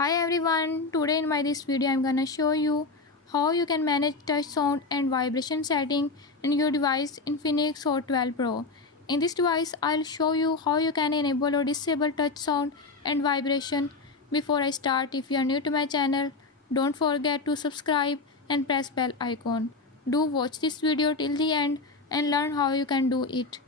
Hi everyone, today in my this video I'm gonna show you how you can manage touch sound and vibration setting in your device Infinix Hot 12 Pro. In this device I'll show you how you can enable or disable touch sound and vibration. Before I start, if you are new to my channel, don't forget to subscribe and press bell icon. Do watch this video till the end and learn how you can do it.